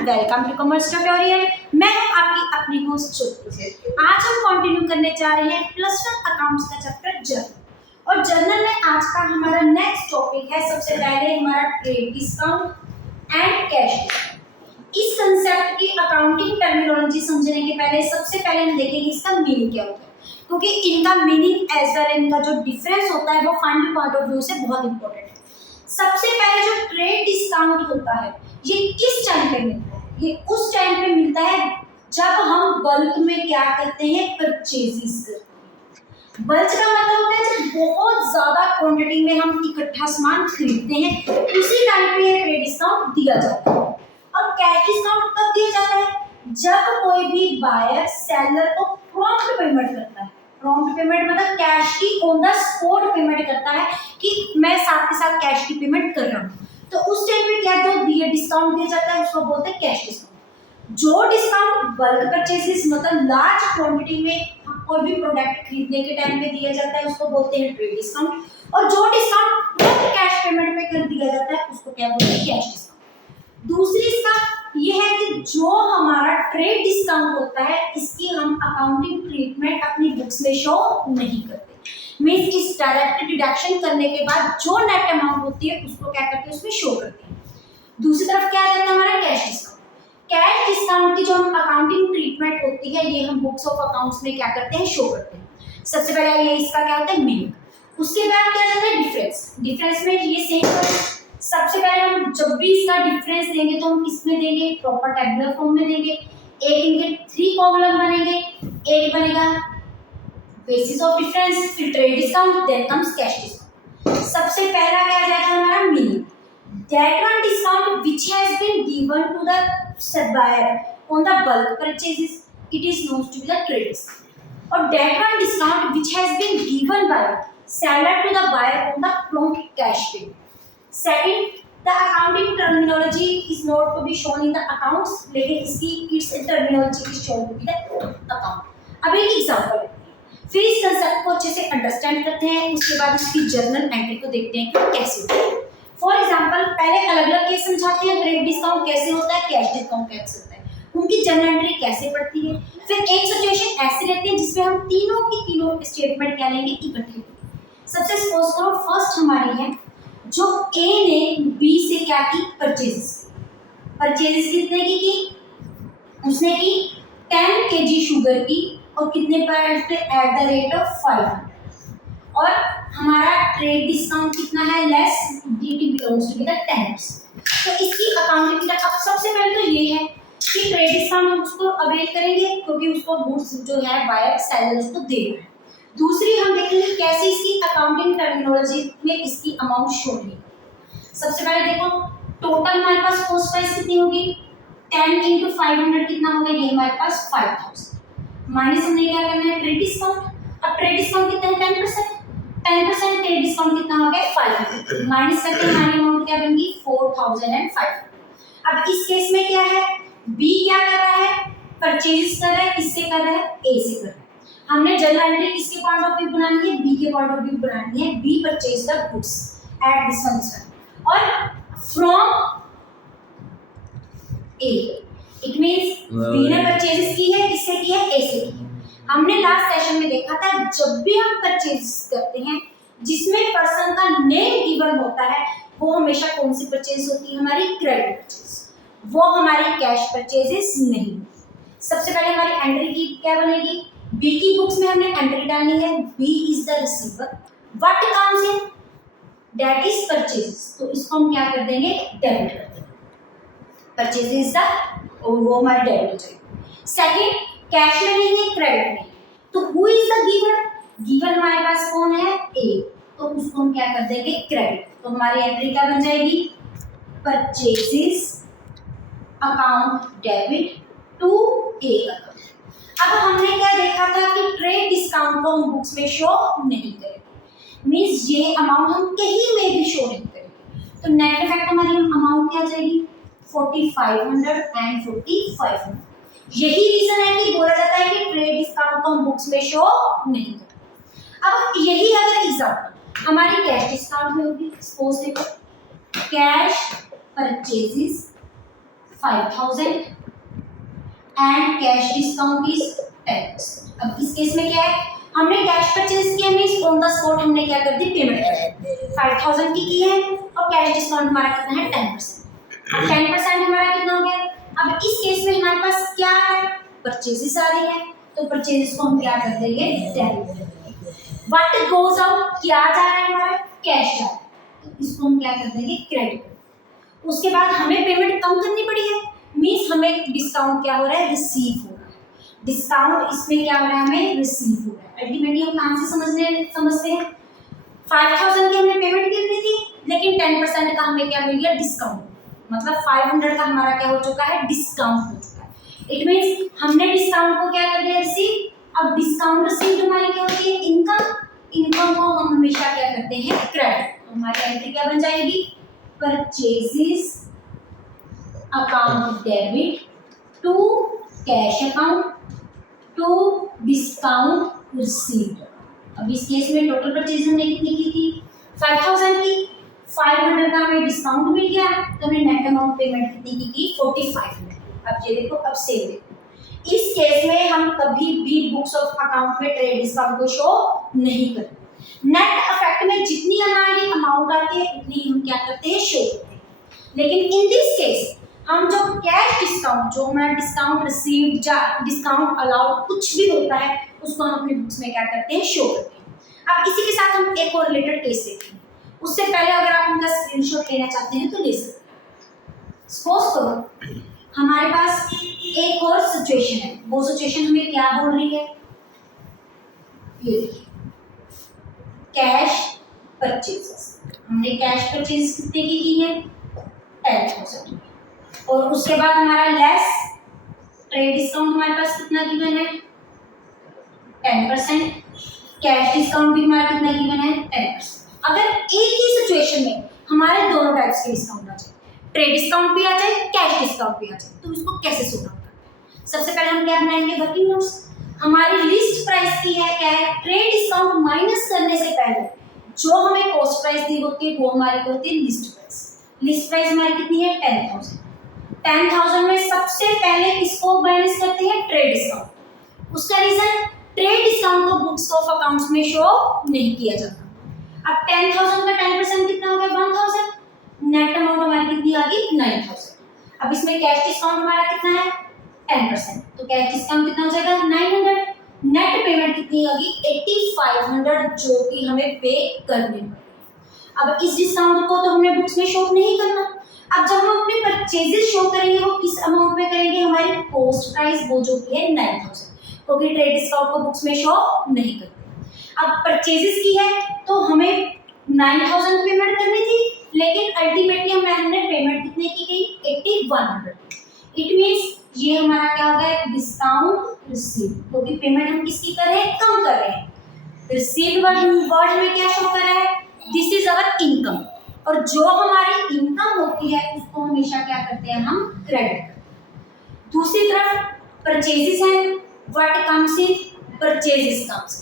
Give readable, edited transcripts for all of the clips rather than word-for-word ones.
Welcome to commerce tutorial. मैं हूं आपकी अपनी होस्ट श्रुति। आज हम कंटिन्यू करने जा रहे हैं +1 अकाउंट्स का चैप्टर जर्नल। और जर्नल में आज का हमारा नेक्स्ट टॉपिक है सबसे पहले हमारा ट्रेड डिस्काउंट एंड कैश। इस कंसेप्ट की अकाउंटिंग टर्मिनोलॉजी समझने के पहले सबसे पहले हम देखेंगे इसका मीनिंग क्या होता है, क्योंकि इनका मीनिंग एज वेल इनका जो डिफरेंस होता है वो फंड पॉइंट ऑफ व्यू से बहुत इंपॉर्टेंट है। सबसे पहले जो ट्रेड डिस्काउंट होता है ये किस टाइम पे मिलता है? ये उस टाइम पे मिलता है जब हम बल्क में क्या करते हैं, परचेजेस करते हैं। बल्क का मतलब होता है जब बहुत ज्यादा क्वांटिटी में हम इकट्ठा सामान खरीदते हैं, उसी टाइम पे ये ट्रेड डिस्काउंट दिया जाता है। और कैश डिस्काउंट कब दिया जाता है? जब कोई भी बायर सेलर को प्रॉम्प्ट पेमेंट करता है। प्रॉम्प्ट पेमेंट मतलब कैश की ऑन द स्पॉट पेमेंट करता है कि मैं साथ के साथ कैश की पेमेंट कर रहा हूँ, तो उस टाइम पे क्या जो दिया डिस्काउंट दिया जाता है उसको बोलते हैं कैश डिस्काउंट। जो डिस्काउंट बल्क परचेसेस मतलब लार्ज क्वांटिटी में कोई भी प्रोडक्ट खरीदने के टाइम पे दिया जाता है उसको बोलते हैं ट्रेड डिस्काउंट। और जो डिस्काउंट कैश पेमेंट पे कर दिया जाता है उसको क्या बोलते हैं, कैश डिस्काउंट। दूसरी इसका ये है कि जो हमारा ट्रेड डिस्काउंट होता है इसकी हम अकाउंटिंग ट्रीटमेंट अपनी बुक्स में शो नहीं करते। मींस इस डायरेक्ट डिडक्शन करने के बाद जो नेट अमाउंट होती है उसको क्या करते हैं, उसमें शो करते हैं। दूसरी तरफ क्या आ जाता है हमारा कैश डिस्काउंट। कैश डिस्काउंट की जो हम अकाउंटिंग ट्रीटमेंट होती है ये हम बुक्स ऑफ अकाउंट्स में क्या करते हैं, शो करते हैं। सबसे पहले ये इसका क्या होता है, मीनिंग। उसके बाद क्या जाता है, डिफरेंस। डिफरेंस में ये सेम सबसे पहले हम जब भी इसका डिफरेंस देंगे तो हम किस में देंगे, प्रॉपर टेबुलर फॉर्म में देंगे। एक इनके 3 कॉलम बनेंगे, एक बनेगा बेसिस ऑफ डिफरेंस, फिर trade discount, then comes cash discount. सबसे पहला क्या जाएगा हमारा meaning. That one discount which has been given to the supplier on the bulk purchases it is known to be the trade discount. और that one discount which has been given by seller to the buyer on the prompt cash payment. Second, the accounting terminology is not to be shown in the accounts, लेकिन इसकी its terminology is shown to be the account। अब एक example लेते हैं, फिर इस concept को अच्छे से अंडरस्टैंड करते हैं, उसके बाद इसकी जर्नल एंट्री को देखते हैं कि कैसे होता है। फॉर एग्जांपल पहले अलग अलग केस समझाते हैं, ट्रेड डिस्काउंट कैसे होता है, कैश डिस्काउंट कैसे होता है, उनकी जर्नल एंट्री कैसे पड़ती है। फिर एक सिचुएशन ऐसे लेते हैं जिसमें हम तीनों की तीनों स्टेटमेंट क्या लेंगे, इकट्ठे। सबसे सपोज करो फर्स्ट हमारी है जो ए ने बी से क्या की, परचेजेस कितने की उसने की 10 kg शुगर की और कितने पर पे एट द रेट ऑफ 500। और हमारा ट्रेड डिस्काउंट कितना है, less duty belongs to the 10%। तो इसकी अकाउंटिंग अब सबसे पहले तो ये है कि ट्रेड डिस्काउंट हम उसको अवेल करेंगे क्योंकि उसको गुड्स जो है बायर सेलर उसको दे रहा है। दूसरी हम देखेंगे कैसे इसकी अकाउंटिंग टर्मिनोलॉजी में इसकी अमाउंट शो होगी। सबसे पहले देखो टोटल हमारे पास कॉस्ट प्राइस कितनी होगी, 10 into 500 कितना होगा, ये हमारे पास 5000 माइनस हमने क्या करना है, ट्रेड डिस्काउंट। अब ट्रेड डिस्काउंट कितना है, 10%। ट्रेड डिस्काउंट कितना हो गया, 500 माइनस करके हमारी अमाउंट क्या बनेगी, 4500। अब इस केस में क्या है, बी क्या कर रहा है, परचेज कर रहा है, किससे कर रहा है, ए से कर रहा है। हमने जर्नल एंट्री किसके पॉइंट ऑफ व्यू बनानी है, बी के पॉइंट ऑफ व्यू बनानी है। B purchase the goods at this one और from A. It means B ने परचेज की है, किससे की है, ए से की है। हमने लास्ट सेशन में देखा था जब भी हम परचेज करते हैं जिसमें पर्सन का नेम गिवन होता है वो हमेशा कौन सी परचेज होती है, हमारी क्रेडिट परचेज, वो हमारी कैश परचेजेस नहीं। सबसे पहले हमारी एंट्री की क्या बनेगी, बी की बुक्स में हमने एंट्री डालनी है, B is the receiver, what comes in that is purchases, तो इसको हम क्या कर देंगे, डेबिट कर देंगे। परचेज इज द वो हमारी डेबिट हो जाएगी। सेकंड कैश में नहीं है, क्रेडिट में, तो who is the giver, given हमारे पास कौन है, ए, तो उसको हम क्या कर देंगे, क्रेडिट। तो हमारी एंट्री क्या बन जाएगी, purchases account debit to A account. अब हमने क्या देखा था कि ट्रेड डिस्काउंट को हम बुक्स में शो नहीं करेंगे, मींस ये अमाउंट हम कहीं में भी शो नहीं करेंगे। तो नेट इफेक्ट हमारी अमाउंट क्या जाएगी, 4500 एंड 4500। यही रीजन है कि बोला जाता है कि ट्रेड डिस्काउंट को हम बुक्स में शो नहीं करते। अब यही अगर एग्जांपल हमारी कैश डिस्काउंट में होगी, सपोज देखो cash purchases 5000 and cash discount is 10%। अब इस केस में क्या है, हमने कैश परचेज किया मींस ऑन द स्पॉट हमने क्या कर दी, पेमेंट कर दी। 5000 की है और कैश डिस्काउंट हमारा कितना है, 10%। अब 10% हमारा कितना हो गया। अब इस केस में हमारे पास क्या है, परचेजेस आ रही है, तो परचेजेस को हम क्या कर देंगे, डेबिट। व्हाट गोज आउट, क्या जा रहा है हमारा, कैश जा रहा है, तो इसको हम क्या कर देंगे, क्रेडिट। उसके बाद हमें पेमेंट कम करनी पड़ी है, मींस हमें डिस्काउंट क्या हो रहा है, रिसीव हो रहा है। डिस्काउंट इसमें क्या हो रहा है, हमें रिसीव हो रहा है। अल्टीमेटली हम कहां से समझते हैं, 5000 की हमने पेमेंट करनी थी, लेकिन 10% का हमें क्या मिल गया, डिस्काउंट। मतलब 500 का हमारा क्या हो चुका है, डिस्काउंट हो चुका है। इट मींस हमने डिस्काउंट को क्या कर दिया, रिसीव। अब डिस्काउंट रिसीव हमारी क्या होती है, इनकम। इनकम को हम हमेशा क्या करते हैं, क्रेडिट। तो हमारी एंट्री क्या बन जाएगी, purchases account debit to cash account to discount received. अब इस केस में टोटल परचेज हमने कितनी की थी, 5000 की, 500 का हमें डिस्काउंट मिल गया, तो हमने नेट अमाउंट पेमेंट कितनी की 4500। अब ये देखो, अब सेव देखो, इस केस में हम कभी भी बुक्स ऑफ अकाउंट में ट्रेड डिस्काउंट को शो नहीं करते। नेट इफेक्ट में जितनी हमारी अमाउंट आती है उतनी हम क्या करते हैं, शो करते हैं। लेकिन इन दिस केस हम जो कैश डिस्काउंट, जो हमारा डिस्काउंट रिसीव्ड या डिस्काउंट अलाउड कुछ भी होता है, उसको हम अपनी बुक्स में क्या करते हैं, शो करते हैं। अब इसी के साथ हम एक और रिलेटेड केस देखते हैं। उससे पहले अगर आप उनका स्क्रीनशॉट लेना चाहते हैं तो ले सकते हैं। सपोज करो हमारे पास एक और सिचुएशन है, वो सिचुएशन हमें क्या बोल रही है, ये देखिए, कैश परचेजेस। हमने कैश परचेज कितने की है, 10,000। और उसके बाद हमारा लेस ट्रेड डिस्काउंट हमारे पास कितना गिवन है, 10%। कैश डिस्काउंट भी हमारा कितना गिवन है, 10%। अगर एक ही सिचुएशन में हमारे दोनों टाइप्स के डिस्काउंट आ जाए, ट्रेड डिस्काउंट भी आ जाए, कैश डिस्काउंट भी आ जाए, तो इसको कैसे सॉर्ट आउट करना है। सबसे पहले हम क्या बनाएंगे, वर्किंग नोट्स। हमारी लिस्ट प्राइस की है क्या है, ट्रेड डिस्काउंट माइनस करने से पहले जो हमें कॉस्ट प्राइस दी होती है वो हमारी होती है लिस्ट प्राइस। लिस्ट प्राइस हमारी कितनी है, 10,000। 10,000 में सबसे पहले किसको माइनस करते हैं, ट्रेड डिस्काउंट। उसका रीजन, ट्रेड डिस्काउंट को बुक्स ऑफ अकाउंट्स में शो नहीं किया जाता। अब 10,000 का 10% कितना हो गया, 1,000। नेट अमाउंट हमारी कितनी आ गई, 9,000। अब इसमें कैश डिस्काउंट हमारा कितना है, 10%, तो कैश डिस्काउंट कितना हो जाएगा, 900। नेट पेमेंट कितनी आ गई, 8500, जो कि हमें पे करनी पड़ेगी। अब इस डिस्काउंट को तो हमने बुक्स में शो नहीं करना। अब जब हम अपने परचेजेस शो करेंगे वो किस अमाउंट में करेंगे, हमारी कॉस्ट प्राइस वो जो कि है 9,000, क्योंकि ट्रेड डिस्काउंट को बुक्स में शो नहीं करते। अब परचेजेस की है तो हमें 9,000 पेमेंट करनी थी, लेकिन अल्टीमेटली हमने पेमेंट कितने की गई, 8100। इट मींस ये हमारा क्या हो गया, डिस्काउंट रिसीव, क्योंकि पेमेंट हम किसकी कर रहे हैं, कम कर रहे हैं। रिसीव वर्ड में क्या शो कर रहा है, दिस इज अवर इनकम। और जो हमारी इनकम होती है उसको हमेशा क्या करते हैं, हम क्रेडिट करते हैं। दूसरी तरफ परचेजेस है, what comes in, purchases comes,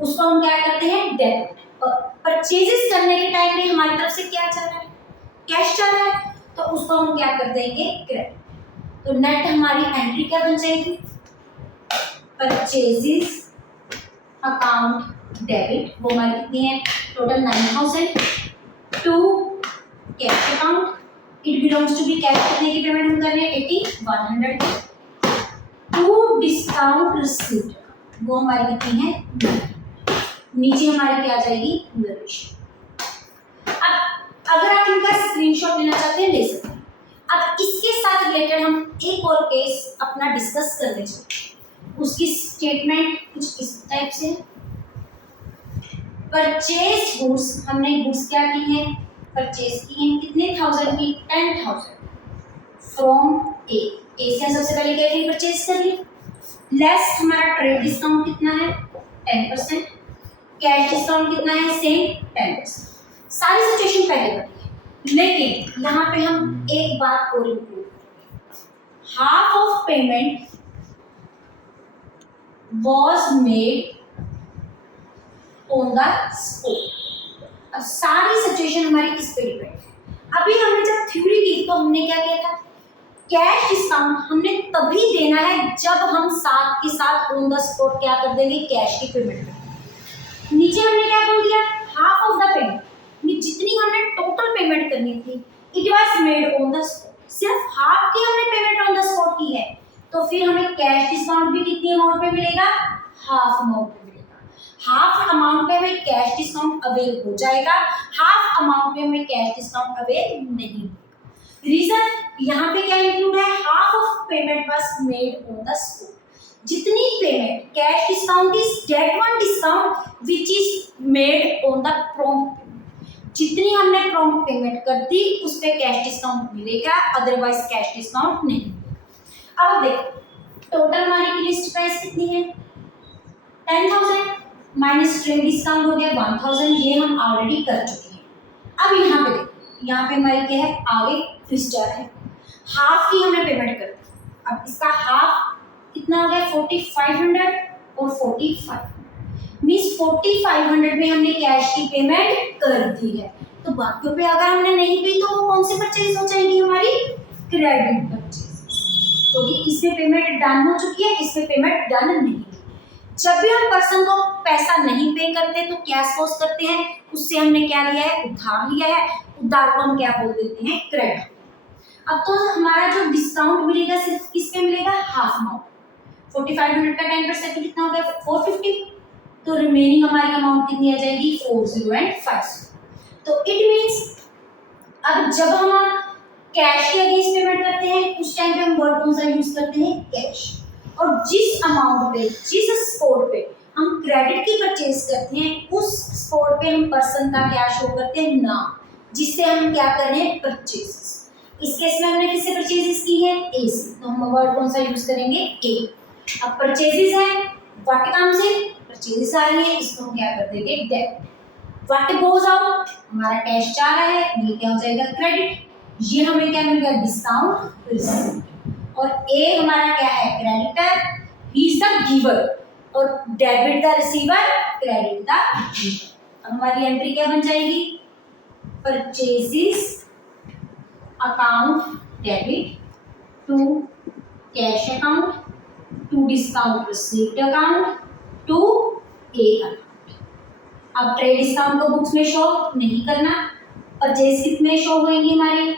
उसको हम क्या करते हैं, डेबिट। और परचेजेस करने के टाइम में हमारी तरफ से क्या चल रहा है, कैश चल रहा है, तो उसको हम क्या कर देंगे, क्रेडिट। तो नेट हमारी एंट्री क्या बन जाएगी, परचेजेस अकाउंट डेबिट, वो हमारी कितनी है, total 9,000 to cash account, it belongs to B cash, कितने की पेमेंट हम कर रहे हैं, 8100 टू डिस्काउंट रिसीव्ड, वो हमारी कितनी है, नीचे हमारी क्या आ जाएगी, वैल्यूएशन। अब अगर आप इनका स्क्रीनशॉट लेना चाहते हैं ले सकते हैं। अब इसके साथ रिलेटेड हम एक और केस अपना डिस्कस कर लेंगे। उसकी स्टेटमेंट कुछ इस टाइप से, परचेज गुड्स, हमने गुड्स क्या की है, परचेज की है, कितने 1000 की, 10,000 फ्रॉम ए से सबसे पहले क्या करें, परचेज कर ली, लेस हमारा ट्रेड डिस्काउंट कितना है, 10%, कैश डिस्काउंट कितना है, सेम 10%। सारी सिचुएशन पहले बताइए, लेकिन यहाँ पे हम एक बात और इंक्लूड करेंगे, half of payment was made on the spot. अब सारी सिचुएशन हमारी किस पे डिपेंड है। अभी हमने जब थ्योरी की तो हमने क्या किया था, कैश डिस्काउंट हमने तभी देना है जब हम साथ के साथ ऑन द स्पॉट क्या कर देंगे, कैश की पेमेंट कर। नीचे हमने क्या बोल दिया, हाफ ऑफ द पेमेंट, जितनी हमने टोटल पेमेंट करनी थी it was made on the spot, सिर्फ हाफ की हमने पेमेंट ऑन द स्पॉट की है, तो फिर हमें कैश डिस्काउंट भी कितनी अमाउंट पे मिलेगा, हाफ अमाउंट पे मिलेगा। हाफ अमाउंट पे हमें कैश डिस्काउंट अवेल हो जाएगा, हाफ अमाउंट पे हमें कैश डिस्काउंट अवेल नहीं। रीजन यहाँ पे क्या इंक्लूड है, half of payment was made on the spot. जितनी payment, cash discount is that one discount which is made on the prompt, जितनी हमने प्रॉम्प्ट पेमेंट कर दी उस पे कैश डिस्काउंट मिलेगा, अदरवाइज कैश डिस्काउंट नहीं। अब देखो टोटल हमारी की लिस्ट प्राइस कितनी है, 10,000 माइनस ट्रेड डिस्काउंट हो गया 1,000, ये हम ऑलरेडी कर चुके हैं। अब यहाँ पे देखो, यहाँ पे हमारी क्या है, आगे फिक्स जा रहा है, हाफ की हमने पेमेंट कर दी, अब इसका हाफ कितना हो गया 4500 और 45 मीन्स 4500 में हमने कैश की पेमेंट कर दी है, तो बाकियों पे अगर हमने नहीं की तो वो कौन सी परचेज हो जाएगी, हमारी क्रेडिट परचेज, क्योंकि इसमें पेमेंट डन हो चुकी है, इसमें पेमेंट डन नहीं है। जब भी हम पर्सन को पैसा नहीं पे करते तो कैश कॉस्ट करते हैं, उससे हमने क्या लिया है, उधार लिया है, उधार को हम क्या बोल देते हैं, क्रेडिट। अब तो हमारा जो डिस्काउंट मिलेगा सिर्फ किस पे मिलेगा, हाफ अमाउंट, 4500 का 10% कितना हो गया 450, तो रिमेनिंग हमारी अमाउंट कितनी आ जाएगी 40 एंड 5। तो इट मींस अब जब हम कैश के अगेंस्ट पेमेंट करते हैं उस टाइम पे हम वर्ड कौन सा यूज करते हैं, कैश, और जिस अमाउंट पे, जिस स्पॉट पे हम क्रेडिट की परचेज करते हैं उस स्पॉट पे हम पर्सन का क्या शो करते हैं, नाम, जिससे हम क्या कर रहे हैं, परचेज। इस केस में हमने किससे परचेजेस की है, ए से, तो हम वर्ड कौन सा यूज करेंगे, ए। अब परचेजेस है, व्हाट काम से परचेजेस आ रही है, इसको हम क्या कर देंगे, डेबिट। व्हाट गोज आउट, हमारा कैश जा रहा है, ये क्या हो जाएगा, क्रेडिट। ये हमें क्या मिल गया, डिस्काउंट रिसीव्ड। और ए हमारा क्या है, creditor, he is the giver, और debit the receiver, credit the giver. अब हमारी एंट्री क्या बन जाएगी, purchases account debit to cash account to discount received account to A account. अब ट्रेड डिस्काउंट को बुक्स में शो नहीं करना, परचेज कितने शो होंगे हमारे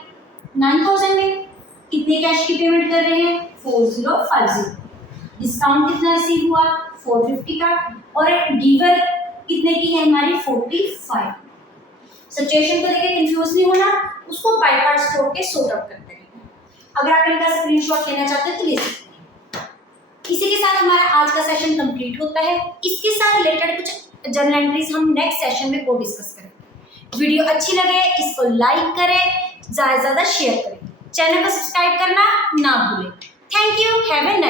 9000 में, कितने कैश की पेमेंट कर रहे हैं 4050, डिस्काउंट कितना रिसीव हुआ 450 का, और गिवर कितने की है हमारी 45। सिचुएशन को देखिए कंफ्यूज नहीं होना, उसको बाय पार्ट्स तोड़ के सॉर्ट आउट करते रहना। अगर आप इनका स्क्रीनशॉट लेना चाहते हैं तो ले सकते हैं। इसी के साथ हमारा आज का सेशन कंप्लीट होता है। इसके साथ रिलेटेड कुछ जर्नल एंट्रीज हम नेक्स्ट सेशन में और डिस्कस करेंगे। वीडियो अच्छी लगे इसको लाइक करें, ज़्यादा से ज़्यादा शेयर करें, चैनल को सब्सक्राइब करना ना भूलें। Thank you, have a nice